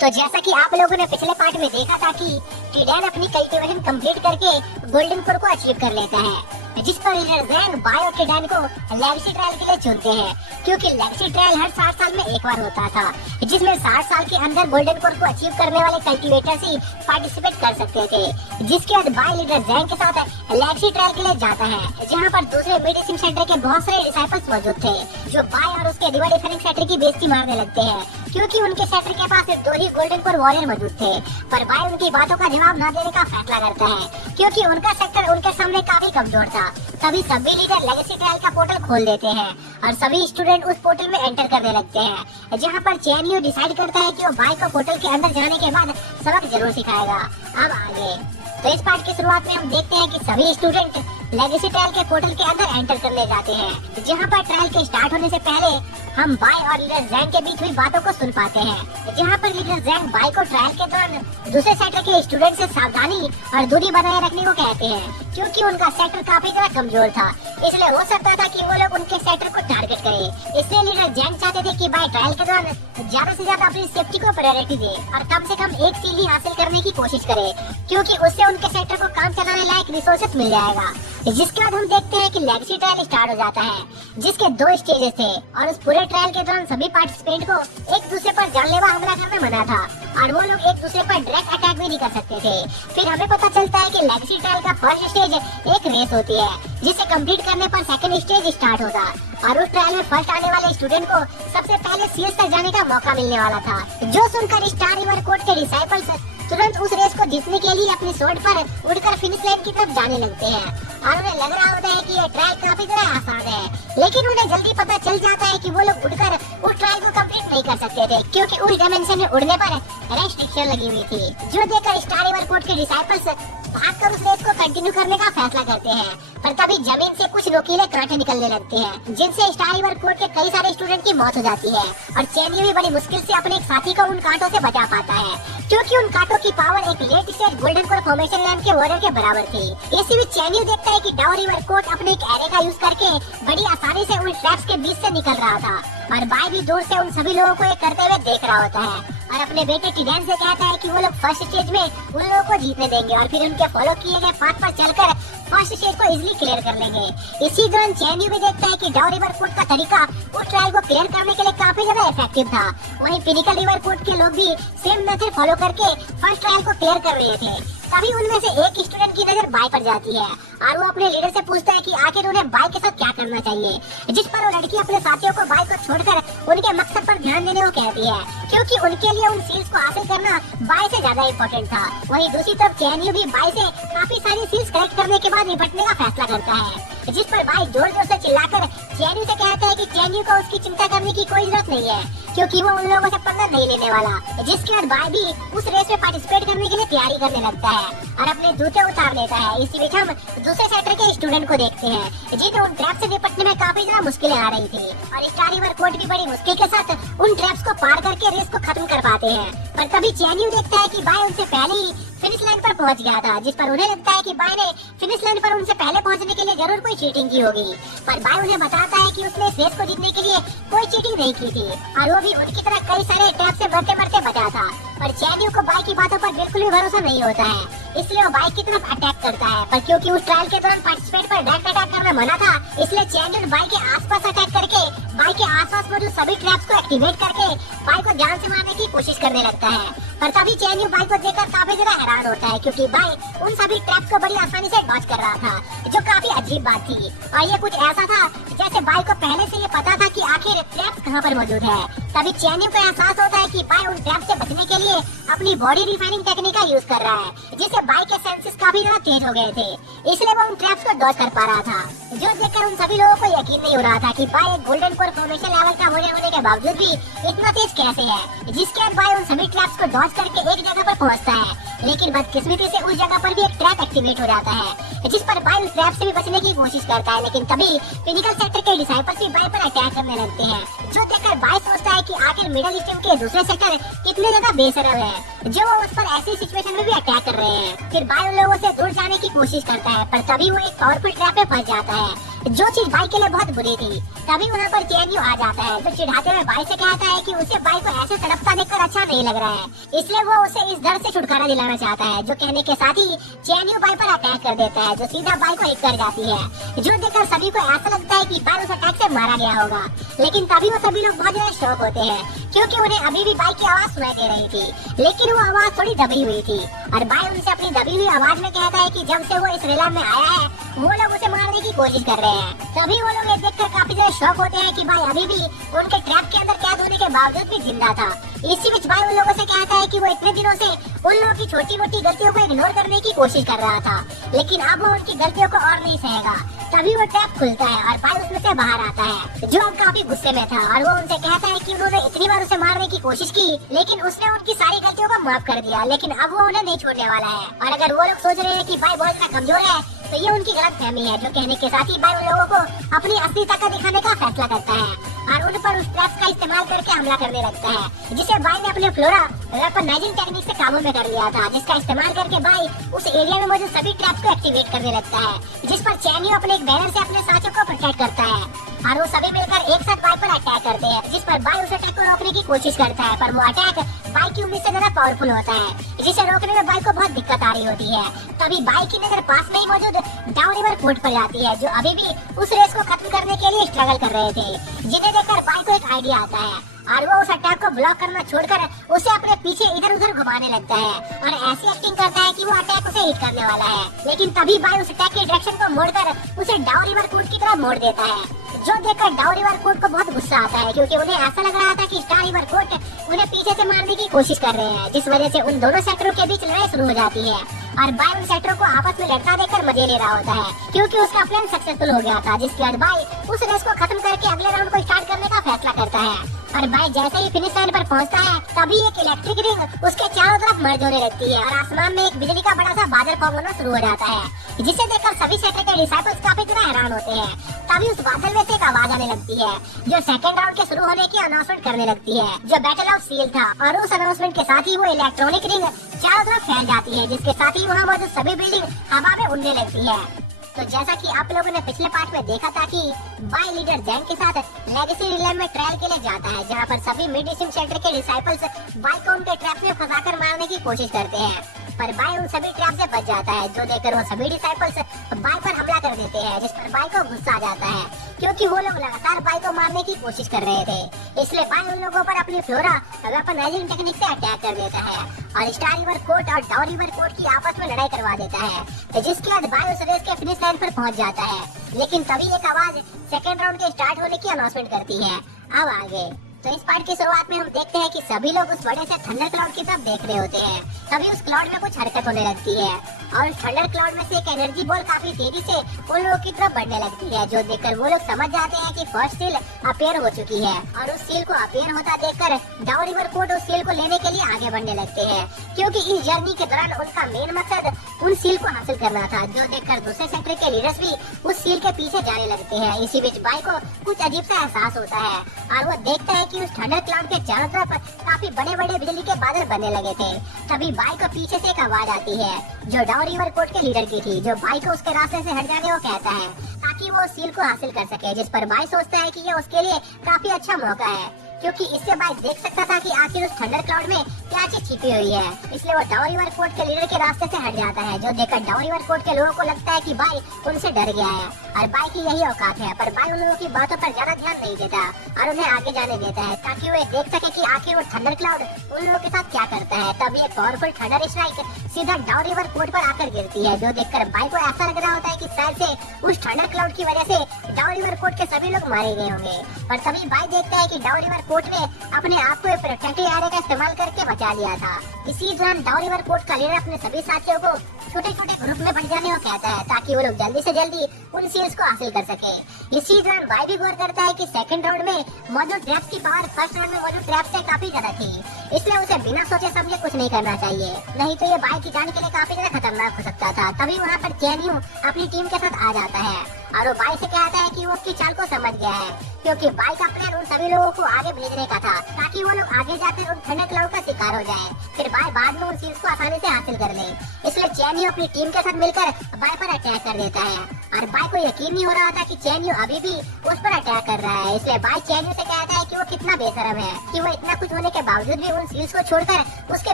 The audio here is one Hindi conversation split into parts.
तो जैसा कि आप लोगों ने पिछले पार्ट में देखा था कि टिडैन अपनी कल्टीवेशन कंप्लीट करके गोल्डन कोर को अचीव कर लेता है, जिस पर लीडर ज़ैंग बाय और टिडैन को लेगेसी ट्रायल के लिए चुनते हैं, क्योंकि लेगेसी ट्रायल हर 60 साल में एक बार होता था, जिसमें 60 साल के अंदर गोल्डन कोर को अचीव करने वाले कल्टीवेटर्स ही पार्टिसिपेट कर सकते थे। जिसके बाद बाय लीडर ज़ैंग के साथ लेगेसी ट्रायल के लिए जाता है, जहाँ पर दूसरे मेडिसिन सेंटर के बहुत सारे डिसाइपल्स मौजूद थे, जो बाय और उसके रिवर डिफेंडिंग सेक्टर की बेइज्जती मारने लगते हैं, क्योंकि उनके सेक्टर के पास सिर्फ 2 ही गोल्डन कोर वॉरियर मौजूद थे। पर बाय उनकी बातों का जवाब न देने का फैसला करता है, क्योंकि उनका सेक्टर उनके सामने काफी कमजोर था। तभी सभी लीडर लेगेसी ट्रायल का पोर्टल खोल देते हैं और सभी स्टूडेंट उस पोर्टल में एंटर करने लगते हैं, जहां पर चेनयू डिसाइड करता है कि वो बाय को पोर्टल के अंदर जाने के बाद सबक जरूर सिखाएगा। अब आगे तो इस पार्ट की शुरुआत में हम देखते हैं कि सभी स्टूडेंट लेगेसी ट्रायल के पोर्टल के अंदर एंटर करने जाते हैं, जहां पर ट्रायल के स्टार्ट होने से पहले हम बाय और लीडर ज़ैंग के बीच हुई बातों को सुन पाते हैं, जहां पर लीडर ज़ैंग बाय को ट्रायल के दौरान दूसरे सेक्टर के स्टूडेंट से सावधानी और दूरी बनाए रखने को कहते हैं, क्योंकि उनका सेक्टर काफी ज्यादा कमजोर था, इसलिए हो सकता था कि वो लोग उनके सेक्टर को टारगेट करें। इसलिए लीडर ज़ैंग चाहते थे कि बाय ट्रायल के दौरान ज्यादा से ज्यादा अपनी सेफ्टी को प्रायोरिटी दे और कम से कम एक सील ही हासिल करने की कोशिश करे, क्योंकि उससे उनके सेक्टर को काम चलाने लायक रिसोर्सेस मिल जाएगा। जिसके बाद हम देखते हैं कि लेगेसी ट्रायल स्टार्ट हो जाता है, जिसके 2 स्टेजेस थे और उस पूरे ट्रायल के दौरान सभी पार्टिसिपेंट को एक दूसरे पर जानलेवा हमला करना मना था और वो लोग एक दूसरे पर डायरेक्ट अटैक भी नहीं कर सकते थे। फिर हमें पता चलता है कि लेगेसी ट्रायल का फर्स्ट स्टेज एक रेस होती है, जिसे कंप्लीट करने पर सेकंड स्टेज स्टार्ट होगा और उस ट्रायल में फर्स्ट आने वाले स्टूडेंट को सबसे पहले सीएस तक जाने का मौका मिलने वाला था। जो सुनकर स्टार रिवर कोर्ट के डिसाइपल्स तुरंत उस रेस को जीतने के लिए अपनी स्वॉर्ड पर उड़कर फिनिश लाइन की तरफ जाने लगते हैं और उन्हें लग रहा होता है कि ये ट्रायल काफी ज्यादा आसान है, लेकिन उन्हें जल्दी पता चल जाता है कि वो लोग उड़कर उस ट्रायल को कंप्लीट नहीं कर सकते थे, क्योंकि उस डायमेंशन में उड़ने पर रेस्ट्रिक्शन लगी हुई थी। जो देखकर स्टार रिवर कोर्ट के डिसाइपल्स भागकर उस रेस को कंटिन्यू करने का फैसला करते हैं, पर तभी जमीन से कुछ नुकीले कांटे निकलने लगते हैं, जिनसे स्टार रिवर कोर्ट के कई सारे स्टूडेंट की मौत हो जाती है और चेनयू भी बड़ी मुश्किल से अपने एक साथी को उन कांटों से बचा पाता है, क्योंकि उन कांटों की पावर एक late stage golden core formation lamp के वॉरियर के बराबर थी। इसी बीच चेनयू देखता है कि डाउ रिवर कोर्ट अपने एक एरे का यूज करके बड़ी आसानी से उन ट्रैप्स के बीच से निकल रहा था और बाय भी दूर से उन सभी लोगों को ये करते हुए देख रहा होता है और अपने बेटे टिडैन से कहता है कि वो लोग फर्स्ट स्टेज में उन लोगों को जीतने देंगे और फिर उनके फॉलो किए गए पाथ पर चलकर फर्स्ट स्टेज को इजीली क्लियर कर लेंगे। इसी दौरान चेनयू भी देखता है कि डाउ रिवर कोर्ट का तरीका उस ट्रायल को क्लियर करने के लिए काफी ज्यादा इफेक्टिव था। वहीं पिनिकल रिवर कोर्ट के लोग भी सेम मेथड फॉलो करके फर्स्ट ट्रायल को क्लियर कर रहे थे। तभी उनमें से एक स्टूडेंट की नजर बाय पर जाती है और वो अपने लीडर से पूछता है कि आखिर उन्हें बाय के साथ क्या करना चाहिए, जिस पर वो लड़की अपने साथियों को बाय को छोड़कर उनके मकसद पर ध्यान देने को कहती है, क्योंकि उनके लिए उन सील्स को हासिल करना बाय से ज्यादा इम्पोर्टेंट था। वहीं दूसरी तरफ चेनयू भी बाय से काफी सारी सील्स कलेक्ट करने के बाद निपटने का फैसला करता है, जिस पर बाय जोर जोर से चिल्लाकर चेनयू से कहता है कि चेनयू को उसकी चिंता करने की कोई जरूरत नहीं है, क्योंकि वो उन लोगों से पंगा नहीं लेने वाला। जिसके बाद बाय भी उस रेस में पार्टिसिपेट करने के लिए तैयारी करने लगता है और अपने जूते उतार लेता है। इसी बीच हम दूसरे सेक्टर के स्टूडेंट को देखते हैं, जिन्हें उन ट्रैप से निपटने में काफी ज्यादा मुश्किलें आ रही थी और स्टार रिवर कोर्ट भी बड़ी मुश्किल के साथ उन ट्रैप्स को पार करके रेस को खत्म कर पाते हैं। पर तभी चेनयू देखता है कि बाय उनसे पहले ही फिनिश लाइन पर पहुंच गया था, जिस पर उन्हें लगता है कि बाय ने फिनिश लाइन पर उनसे पहले पहुंचने के लिए जरूर कोई चीटिंग की होगी। पर बाय उन्हें बताता है कि उसने इस रेस को जीतने के लिए कोई चीटिंग नहीं की थी और वो भी उनकी तरह कई सारे ट्रैप से मरते मरते बचा था। पर चेनयू को बाय की बातों पर बिल्कुल भी भरोसा नहीं होता है, इसलिए वो बाय की तरफ अटैक करता है, पर क्योंकि उस ट्रायल के दौरान पार्टिसिपेंट पर डायरेक्ट अटैक करना मना था, इसलिए चेनयू बाय के आसपास अटैक करके बाय के आसपास मौजूद सभी ट्रैप्स को एक्टिवेट करके बाय को जान से मारने की कोशिश करने लगता है। पर तभी चेनयू बाय को देखकर काफी ज्यादा हैरान होता है, क्योंकि बाय उन सभी ट्रैप्स को बड़ी आसानी से डॉज कर रहा था, जो काफी अजीब बात थी। और ये कुछ ऐसा था जैसे बाय को पहले से ये पता था कि आखिर ट्रैप्स कहाँ पर मौजूद है। तभी चेनयू को एहसास होता है कि बाय उन ट्रैप्स से बचने के लिए अपनी बॉडी रिफाइनिंग टेक्निक का यूज कर रहा है, जिससे बाय के सेंसेस काफी ज्यादा तेज हो गए थे, इसलिए वो उन ट्रैप्स को डॉज कर पा रहा था। जो देखकर उन सभी लोगों को यकीन नहीं हो रहा था कि बाय एक गोल्डन कोर फॉर्मेशन लेवल का होने के बावजूद भी इतना तेज कैसे है। जिसके बाद बाय उन सभी ट्रैप्स को डॉज करके एक जगह पर पहुंचता है, लेकिन बदकिस्मती से उस जगह पर भी एक ट्रैप एक्टिवेट हो जाता है, जिस पर बाय उस ट्रैप से भी बचने की कोशिश करता है। लेकिन तभी पिनिकल सेक्टर के डिसाइपल्स भी बाय पर अटैक करने लगते हैं, जो देखकर बाय सोचता है कि आखिर मिडिल स्ट्रीम के दूसरे सेक्टर कितने ज्यादा बेशरम है जो वो उस पर ऐसी सिचुएशन में भी अटैक कर रहे हैं। फिर बाय उन लोगों से दूर जाने की कोशिश करता है, पर तभी वो एक पावरफुल ट्रैप में फंस जाता है जो चीज बाई के लिए बहुत बुरी थी। तभी वहाँ पर चैनियो आ जाता है जो चिढ़ाते हुए बाई से कहता है कि उसे बाई को ऐसे तड़पता देखकर अच्छा नहीं लग रहा है, इसलिए वो उसे इस दर्द से छुटकारा दिलाना चाहता है। जो कहने के साथ ही चैनियो बाई पर अटैक कर देता है जो सीधा बाई को हिट कर जाती है, जो देखकर सभी को ऐसा लगता है कि बाई उस अटैक से मारा गया होगा। लेकिन तभी वो सभी लोग बहुत ज्यादा शॉक होते हैं क्योंकि उन्हें अभी भी बाई की आवाज सुनाई दे रही थी, लेकिन वो आवाज थोड़ी दबी हुई थी। और बाई उनसे अपनी दबी हुई आवाज में कहता है कि जब से वो इस रिला में आया है वो लोग उसे मारने की कोशिश कर रहे हैं। तभी वो लोग ये देखकर काफी ज्यादा शॉक होते हैं कि भाई अभी भी उनके ट्रैप के अंदर कैद होने के बावजूद भी जिंदा था। इसी बीच भाई उन लोगों से कहता है कि वो इतने दिनों से उन लोगों की छोटी मोटी गलतियों को इग्नोर करने की कोशिश कर रहा था, लेकिन अब वो उनकी गलतियों को और नहीं सहेगा। तभी वो ट्रैप खुलता है और भाई उसमें से बाहर आता है जो अब काफी गुस्से में था, और वो उनसे कहता है कि उन्होंने इतनी बार उसे मारने की कोशिश की लेकिन उसने उनकी सारी गलतियों को माफ कर दिया, लेकिन अब वो उन्हें नहीं छोड़ने वाला है। और अगर वो लोग सोच रहे हैं कि भाई बहुत ज्यादा कमजोर है तो ये उनकी गलत फहमी है। जो कहने के साथ ही भाई उन लोगों को अपनी असली ताकत दिखाने का फैसला करता है और उन पर उस ट्रैप का इस्तेमाल करके हमला करने लगता है, जिसे भाई ने अपने फ्लोरा वेपनाइजिंग टेक्निक से काबू में कर लिया था, जिसका इस्तेमाल करके भाई उस एरिया में मौजूद सभी ट्रैप्स को एक्टिवेट करने लगता है, जिस पर चैनियो अपने एक बैनर से अपने साथियों को प्रोटेक्ट करता है और वो सभी मिलकर एक साथ बाई पर अटैक करते हैं, जिस पर बाई उस अटैक को रोकने की कोशिश करता है, पर वो अटैक बाई की उम्मीद से ज्यादा पावरफुल होता है, जिसे रोकने में बाई को बहुत दिक्कत आ रही होती है। तभी बाई की नजर पास में ही मौजूद डाउ रिवर कोर्ट पर जाती है जो अभी भी उस रेस को खत्म करने के लिए स्ट्रगल कर रहे थे, जिन्हें देखकर बाई को एक आइडिया आता है और वो उस अटैक को ब्लॉक करना छोड़कर उसे अपने पीछे इधर उधर घुमाने लगता है और ऐसी एक्टिंग करता है कि वो अटैक उसे हिट करने वाला है, लेकिन तभी बाई उस अटैक के डायरेक्शन को मोड़कर उसे डाउ रिवर कोर्ट की तरफ मोड़ देता है, जो देखकर डाउ रिवर कोर्ट को बहुत गुस्सा आता है क्योंकि उन्हें ऐसा लग रहा था कि स्टार रिवर कोर्ट उन्हें पीछे से मारने की कोशिश कर रहे हैं, जिस वजह से उन दोनों सेक्टरों के बीच लड़ाई शुरू हो जाती है और बाई उन सेक्टरों को आपस में लड़ता देखकर मजे ले रहा होता है क्योंकि उसका प्लान सक्सेसफुल हो गया था, जिसके बाद बाई उस रेस को खत्म करके अगले राउंड को स्टार्ट करने का फैसला करता है। और बाई जैसे ही फिनिश लाइन पर पहुंचता है तभी एक इलेक्ट्रिक रिंग उसके चारों तरफ मर्ज होने लगती है और आसमान में एक बिजली का बड़ा सा बादल फॉर्म होना शुरू हो जाता है, जिसे देखकर सभी सेक्टर के डिसाइपल्स काफी तरह हैरान होते हैं। तभी उस बादल में से एक आवाज आने लगती है जो सेकंड राउंड के शुरू होने की अनाउंसमेंट करने लगती है, जो बैटल ऑफ सील था, और उस अनाउंसमेंट के साथ ही वो इलेक्ट्रॉनिक रिंग चारों तरफ फैल जाती है, जिसके साथ ही वहाँ मौजूद सभी बिल्डिंग हवा में उड़ने लगती है। तो जैसा कि आप लोगों ने पिछले पार्ट में देखा था कि बाई लीडर जैंग के साथ लेगेसी रिले में ट्रायल के लिए जाता है, जहां पर सभी मिड ईस्टर्न सेक्टर के डिसाइपल्स बाई को उनके ट्रैप में फंसाकर मारने की कोशिश करते हैं, पर बाई उन सभी ट्रैप से बच जाता है, जो देखकर वो सभी डिसाइपल्स बाई पर हमला कर देते हैं, जिस पर बाई को गुस्सा आ जाता है क्योंकि वो लोग लगातार बाई को मारने की कोशिश कर रहे थे, इसलिए बाई उन लोगों पर अपनी फ्लोरा वेपनाइजिंग टेक्निक से अटैक कर देता है और स्टार रिवर कोर्ट और डाउ रिवर कोर्ट की आपस में लड़ाई करवा देता है, जिसके बाद बाई उस रेस के फिनिश लाइन पर पहुंच जाता है। लेकिन तभी एक आवाज सेकेंड राउंड के स्टार्ट होने की अनाउंसमेंट करती है। अब आगे तो इस पार्ट की शुरुआत में हम देखते हैं कि सभी लोग उस बड़े से थंडर क्लाउड की तरफ देख रहे होते हैं। तभी उस क्लाउड में कुछ हरकत होने लगती है और उस थंडर क्लाउड में से एक एनर्जी बॉल काफी तेजी से उन लोगों की तरफ बढ़ने लगती है, जो देखकर वो लोग समझ जाते हैं कि फर्स्ट सील अपेयर हो चुकी है और उस सील को अपेयर होता देखकर डाउ रिवर कोर्ट उस सील को लेने के लिए आगे बढ़ने लगते हैं, क्योंकि इस जर्नी के दौरान उनका मेन मकसद उन सील को हासिल करना था, जो देखकर दूसरे सेक्टर के लीडर्स भी उस सील के पीछे जाने लगते हैं। इसी बीच बाई को कुछ अजीब सा एहसास होता है और वो देखता है कि उस थंडर क्लाउड के चारों तरफ काफी बड़े बड़े बिजली के बादल बनने लगे थे। तभी बाई को पीछे से एक आवाज आती है जो डाउ रिवर कोर्ट के लीडर की थी, जो बाई को उसके रास्ते से हट जाने को कहता है ताकि वो सील को हासिल कर सके, जिस पर बाई सोचता है कि ये उसके लिए काफी अच्छा मौका है, क्योंकि इससे बाई देख सकता था कि आखिर उस थंडर क्लाउड में क्या चीज छिपी हुई है। इसलिए वो डाउ रिवर कोर्ट के लीडर के रास्ते से हट जाता है, जो देखकर डाउ रिवर कोर्ट के लोगों को लगता है कि बाई उनसे डर गया है और बाई की यही औकात है, पर बाई उन लोगों की बातों पर ज्यादा ध्यान नहीं देता और उन्हें आगे जाने देता है ताकि वो देख सके कि आखिर वो थंडर क्लाउड उन लोगों के साथ क्या करता है। तभी एक पावरफुल थंडर स्ट्राइक सीधा डाउ रिवर कोर्ट पर आकर गिरती है, जो देखकर बाई को ऐसा लग रहा होता है कि शायद से उस थंडर क्लाउड की वजह से डाउ रिवर कोर्ट के सभी लोग मारे गए होंगे। पर तभी बाई देखता है कि डाउ रिवर कोर्ट ने अपने आप को प्रोटेक्टिव एरिया का इस्तेमाल करके बचा लिया था। इसी दौरान डाउ रिवर कोर्ट का लीडर अपने सभी साथियों को छोटे छोटे ग्रुप में बढ़ जाने को कहता है ताकि वो लोग जल्दी से जल्दी उन सील्स को हासिल कर सके। इसी दौरान बाई भी गौर करता है कि सेकंड राउंड में मौजूद ट्रैप्स की पावर फर्स्ट राउंड में मौजूद ट्रैप्स से काफी ज्यादा थी, इसलिए उसे बिना सोचे समझे कुछ नहीं करना चाहिए, नहीं तो ये बाई की जान के लिए काफी ज्यादा खतरनाक हो सकता था। तभी वहाँ पर चैनियो अपनी टीम के साथ आ जाता है और वो बाई से कहता है कि वो उसकी चाल को समझ गया है, क्योंकि बाई का प्लान उन सभी लोगों को आगे भेजने का था ताकि वो लोग आगे जाकर उन थंडर क्लाउड का शिकार हो जाए, फिर बाई बाद में उन सील्स को आसानी से हासिल कर ले। इसलिए चैन यू अपनी टीम के साथ मिलकर बाई पर अटैक कर देता है और बाई को यकीन नहीं हो रहा था कि चैन यू अभी भी उस पर अटैक कर रहा है। इसलिए बाई चैन यू से कहता है कि वो कितना बेशरम है कि वो इतना कुछ होने के बावजूद भी उन सील्स को छोड़कर उसके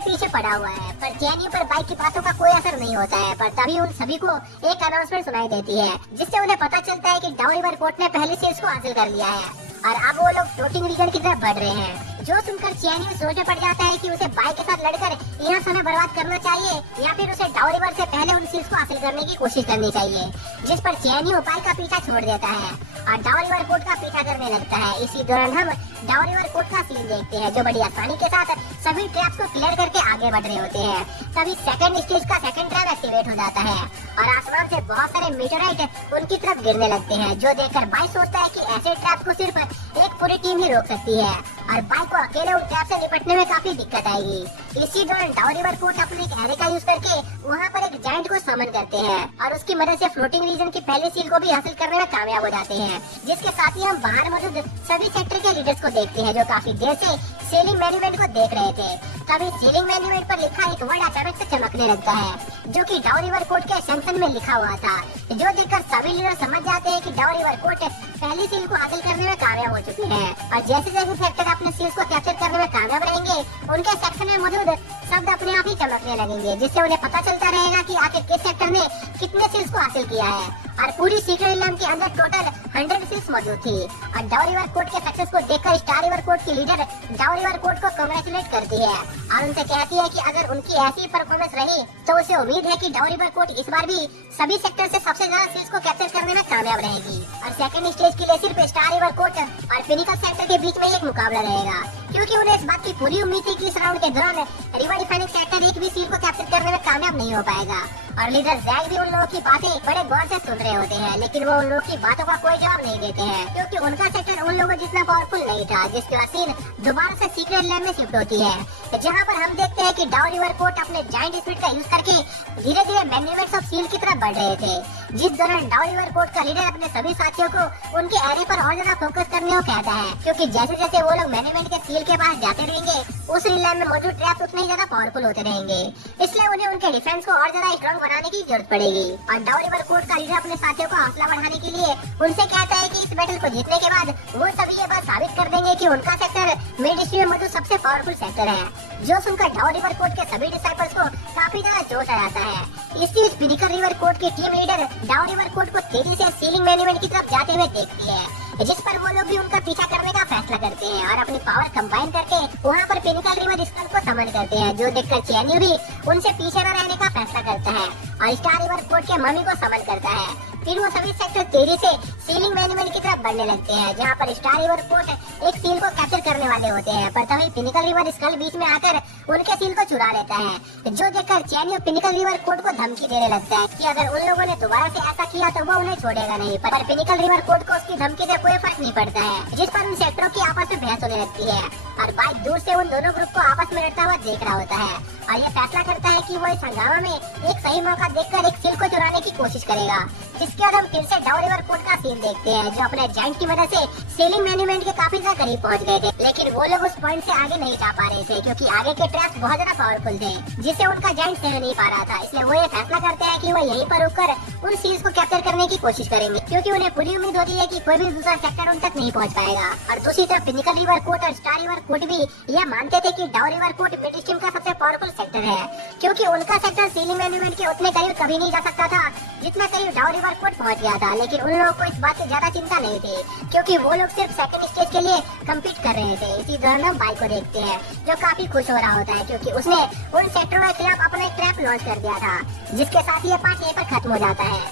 पीछे पड़ा हुआ है। पर चैन यू पर बाई की बातों का कोई असर नहीं होता है। पर तभी उन सभी को एक अनाउंसमेंट सुनाई देती है जिससे उन्हें पता चलता है कि डाउ रिवर कोर्ट ने पहले सील्स को हासिल कर लिया है और अब वो लोग फ्लोटिंग रीजन की तरफ बढ़ रहे हैं। जो सुनकर चैन यू सोचने पड़ जाता है कि उसे बाई के साथ लड़कर यहाँ समय बर्बाद करना चाहिए या फिर उसे डाउ रिवर से पहले उन सील्स को हासिल करने की कोशिश करनी चाहिए, जिस पर चैन यू बाई का पीछा छोड़ देता है और डाउ रिवर कोर्ट का पीछा करने लगता है। इसी दौरान हम डाउ रिवर कोर्ट का सीन देखते हैं जो बड़ी आसानी के साथ सभी ट्रैप्स को क्लियर करके आगे बढ़ रहे होते हैं। तभी सेकंड स्टेज का सेकंड ट्रैप एक्टिवेट हो जाता है और आसमान से बहुत सारे मीटरआइट उनकी तरफ गिरने लगते हैं, जो देखकर बाई सोचता है कि ऐसे ट्रैप्स को सिर्फ एक पूरी टीम ही रोक सकती है और बाई को अकेले उन ट्रैप से निपटने में काफी दिक्कत आएगी। इसी दौरान डाउ रिवर कोर्ट अपने एक एरे का यूज करके वहाँ पर एक जायंट को समन करते हैं और उसकी मदद से फ्लोटिंग रीजन की पहली सील को भी हासिल करने में कामयाब हो जाते हैं, जिसके साथ ही हम बाहर मौजूद सभी सेक्टर के लीडर्स को देखते हैं जो काफी देर से सेलिंग मैन्यूमेंट को देख रहे थे। तभी सीलिंग मैन्यूमेंट पर लिखा एक वर्ड अचानक से चमकने लगता है जो कि डाउ रिवर कोर्ट के सैंक्शन में लिखा हुआ था, जो देखकर सभी लीडर समझ जाते हैं कि डाउ रिवर कोर्ट पहली सील को हासिल करने में कामयाब हो चुके हैं और जैसे जैसे सेक्टर अपने सील्स को कैप्चर करने में कामयाब रहेंगे उनके सेक्शन में मौजूद शब्द अपने आप ही चमकने लगेंगे, जिससे उन्हें पता चलता रहेगा कि आखिर किस सेक्टर ने कितने सील्स को हासिल किया है। और पूरी सीक्रेट इलम के अंदर टोटल 100 सील्स मौजूद थी और डाउ रिवर कोर्ट के सक्सेस को देखकर स्टार रिवर कोर्ट की लीडर डाउ रिवर कोर्ट को कांग्रेचुलेट करती है और उनसे कहती है कि अगर उनकी ऐसी परफॉर्मेंस रही तो उसे उम्मीद है कि डाउ रिवर कोर्ट इस बार भी सभी सेक्टर से सबसे ज्यादा सील्स को कैप्चर करने में कामयाब रहेगी। और सेकंड स्टेज के लिए सिर्फ स्टार रिवर कोर्ट और फिनिकल सेक्टर के बीच में एक मुकाबला रहेगा, क्योंकि उन्हें इस बात की पूरी उम्मीद थी कि इस राउंड के दौरान रिवर डिफाइनिंग सेक्टर एक भी सील को कैप्चर करने में कामयाब नहीं हो पाएगा। और लीडर जैक भी उन लोगों की बातें बड़े गौर से सुन रहे होते हैं, लेकिन वो उन लोगों की बातों का कोई जवाब नहीं देते हैं, क्योंकि उनका सेक्टर उन लोगों जितना पावरफुल नहीं था। जिसके बाद सीन दोबारा से सीक्रेट लैब में शिफ्ट होती है, जहाँ पर हम देखते हैं कि डाउ रिवर कोर्ट अपने जायंट स्पीड का यूज करके धीरे धीरे मैन्यूमेंट्स ऑफ सील की तरफ बढ़ रहे थे, जिस दौरान डाउ रिवर कोर्ट का लीडर अपने सभी साथियों को उनके एरे पर और ज्यादा फोकस करने को कहता है, क्योंकि जैसे जैसे वो लोग मैन्यूमेंट के सील के पास जाते रहेंगे उस रिलैम में मौजूद ट्रैप्स उतने ही ज्यादा पावरफुल होते रहेंगे, इसलिए उन्हें उनके डिफेंस को और ज्यादा स्ट्रॉन्ग बनाने की जरूरत पड़ेगी। और डाउ रिवर कोर्ट का लीडर अपने साथियों को हौसला बढ़ाने के लिए उनसे कहता है कि इस बैटल को जीतने के बाद वो सभी ये बात साबित कर देंगे कि उनका सेक्टर मिड ईस्ट में मौजूद सबसे पावरफुल सेक्टर है, जो सुनकर डाउ रिवर कोर्ट के सभी डिसाइपल्स को काफी ज्यादा जोश आ जाता है। इसी फिनिकल रिवर कोर्ट की टीम लीडर डाउ रिवर कोर्ट को तेजी से सीलिंग मैन्यूमेंट की तरफ जाते हुए देखती है, जिस पर वो लोग भी उनका पीछा करने का फैसला करते हैं और अपनी पावर कंबाइन करके वहाँ पर पिनिकल रिवर स्कल को समन करते हैं, जो देखकर चैन यू भी उनसे पीछे न रहने का फैसला करता है और स्टार रिवर कोर्ट के मम्मी को समन करता है। फिर वो सभी सेक्टर तेजी से सीलिंग मैन्यूमेंट की तरफ बढ़ने लगते हैं, जहाँ पर स्टार रिवर कोर्ट एक सील को कैप्चर करने वाले होते हैं, पर तभी पिनिकल रिवर स्कल बीच में आकर उनके सील को चुरा लेता है, जो देखकर चैन यू पिनिकल रिवर कोर्ट को धमकी देने लगता है कि अगर उन लोगों ने दोबारा से ऐसा किया तो वो उन्हें छोड़ेगा नहीं। पर पिनिकल रिवर कोर्ट को उसकी धमकी से कोई फर्क नहीं पड़ता है, जिस पर उन सेक्टरों की आपस में बहस होने लगती है और बाइक दूर से उन दोनों ग्रुप को आपस में लड़ता हुआ देख रहा होता है और ये फैसला करता है कि वो इस हंगामा में एक सही मौका देखकर एक सील को चुराने की कोशिश करेगा। जिसके बाद हम फिर से डाउ रिवर कोर्ट का सीन देखते हैं, जो अपने जायंट की मदद से सीलिंग मैन्यूमेंट के काफी ज्यादा करीब पहुंच गए थे, लेकिन वो लोग उस पॉइंट से आगे नहीं जा पा रहे थे, क्योंकि आगे के ट्रैप्स बहुत ज्यादा पावरफुल थे, जिसे उनका जायंट सह नहीं पा रहा था। इसलिए वो ये फैसला करते हैं कि वो यहीं पर रुककर उन सील्स को कैप्चर करने की कोशिश करेंगे, क्योंकि उन्हें पूरी उम्मीद होती है कि कोई भी दूसरा सेक्टर उन तक नहीं पहुंच पाएगा। और दूसरी तरफ पिनिकल रिवर कोर्ट और स्टार रिवर कोर्ट भी यह मानते थे कि डाउ रिवर कोर्ट ब्रिटिश टीम का सबसे पावरफुल सेक्टर है, क्योंकि उनका सेक्टर सीलिंग मैन्यूमेंट के उतने करीब कभी नहीं जा सकता था जितना करीब डाउ रिवर कोर्ट पहुंच गया था। लेकिन उन लोगों को इस बात की ज्यादा चिंता नहीं थी, क्योंकि वो लोग सिर्फ सेकंड स्टेज के लिए कम्पीट कर रहे थे। इसी दौरान हम बाइक को देखते हैं, जो काफी खुश हो रहा होता है, क्योंकि उसने उन सेक्टरों के खिलाफ अपना एक ट्रैप लॉन्च कर दिया था, जिसके साथ ये पार्ट यहीं पर खत्म हो जाता है।